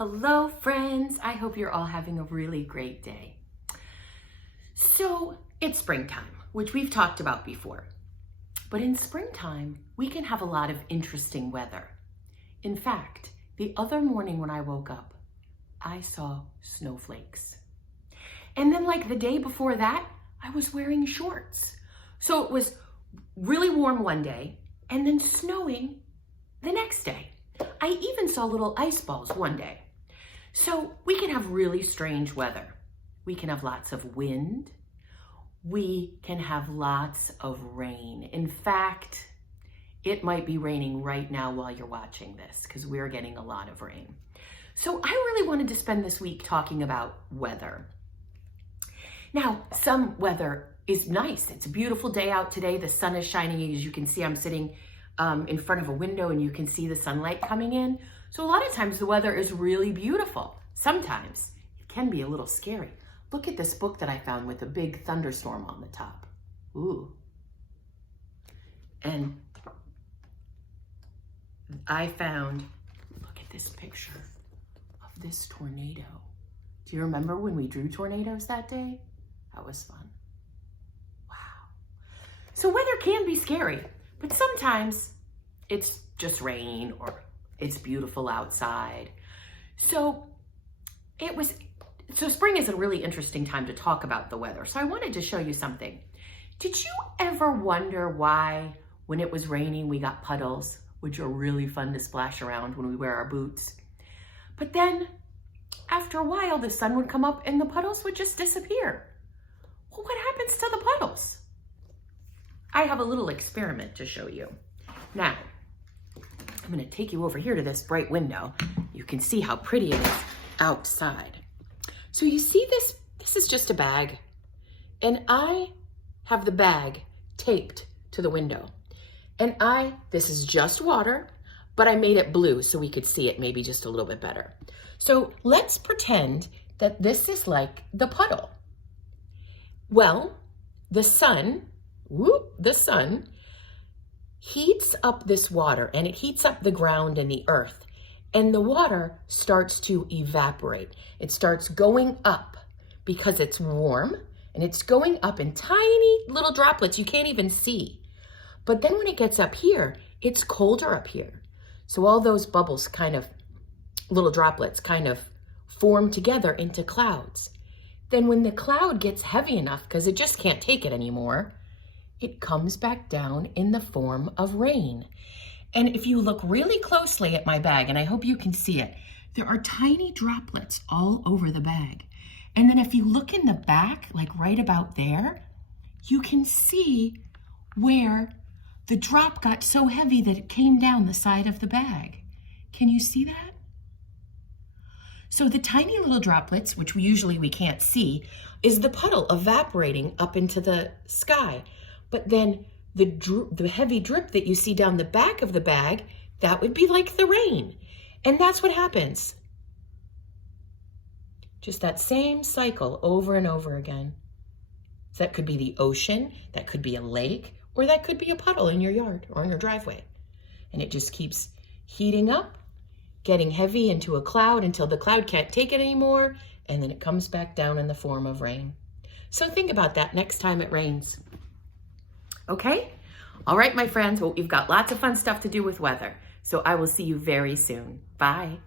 Hello, friends. I hope you're all having a really great day. So it's springtime, which we've talked about before. But in springtime, we can have a lot of interesting weather. In fact, the other morning when I woke up, I saw snowflakes. And then like the day before that, I was wearing shorts. So it was really warm one day and then snowing the next day. I even saw little ice balls one day. So we can have really strange weather. We can have lots of wind. We can have lots of rain. In fact, it might be raining right now while you're watching this because we're getting a lot of rain. So I really wanted to spend this week talking about weather. Now, some weather is nice. It's a beautiful day out today. The sun is shining. As you can see, I'm sitting in front of a window and you can see the sunlight coming in. So a lot of times the weather is really beautiful. Sometimes it can be a little scary. Look at this book that I found with a big thunderstorm on the top. Ooh. And I found, look at this picture of this tornado. Do you remember when we drew tornadoes that day? That was fun. Wow. So weather can be scary, but sometimes it's just rain or it's beautiful outside. So spring is a really interesting time to talk about the weather. So I wanted to show you something. Did you ever wonder why when it was raining we got puddles, which are really fun to splash around when we wear our boots? But then after a while the sun would come up and the puddles would just disappear. Well, what happens to the puddles? I have a little experiment to show you. Now, I'm going to take you over here to this bright window. You can see how pretty it is outside. So you see this? This is just a bag. And I have the bag taped to the window. And this is just water, but I made it blue so we could see it maybe just a little bit better. So let's pretend that this is like the puddle. Well, the sun heats up this water and it heats up the ground and the earth, and the water starts to evaporate. It starts going up because it's warm and it's going up in tiny little droplets you can't even see. But then when it gets up here, it's colder up here. So all those bubbles little droplets kind of form together into clouds. Then when the cloud gets heavy enough, because it just can't take it anymore, it comes back down in the form of rain. And if you look really closely at my bag, and I hope you can see it, there are tiny droplets all over the bag. And then if you look in the back, like right about there, you can see where the drop got so heavy that it came down the side of the bag. Can you see that? So the tiny little droplets, which we can't see, is the puddle evaporating up into the sky. But then the heavy drip that you see down the back of the bag, that would be like the rain. And that's what happens. Just that same cycle over and over again. So that could be the ocean, that could be a lake, or that could be a puddle in your yard or in your driveway. And it just keeps heating up, getting heavy into a cloud until the cloud can't take it anymore, and then it comes back down in the form of rain. So think about that next time it rains. Okay? All right, my friends. Well, we've got lots of fun stuff to do with weather. So I will see you very soon. Bye.